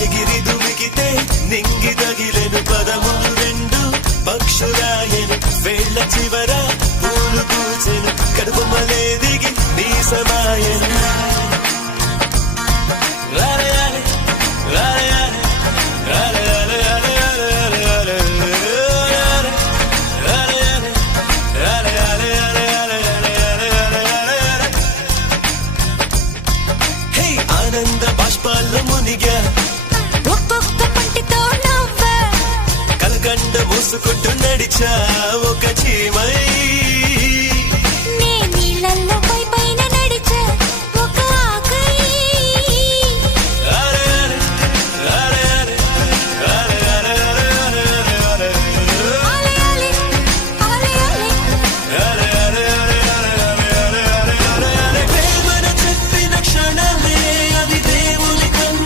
ఎగిరి దుమికితే నింగి తగిలెను పదములు రెండు పక్షురాయను వేళ్ల చివర పూలు పూచెను కడుపుమలే దిగి నీ సమాయను ఆనంద బాష్పాల్లో మునిగా ఒక్కొక్క పంటితో నవ్వా కలకండ మూసుకుంటూ నడిచావు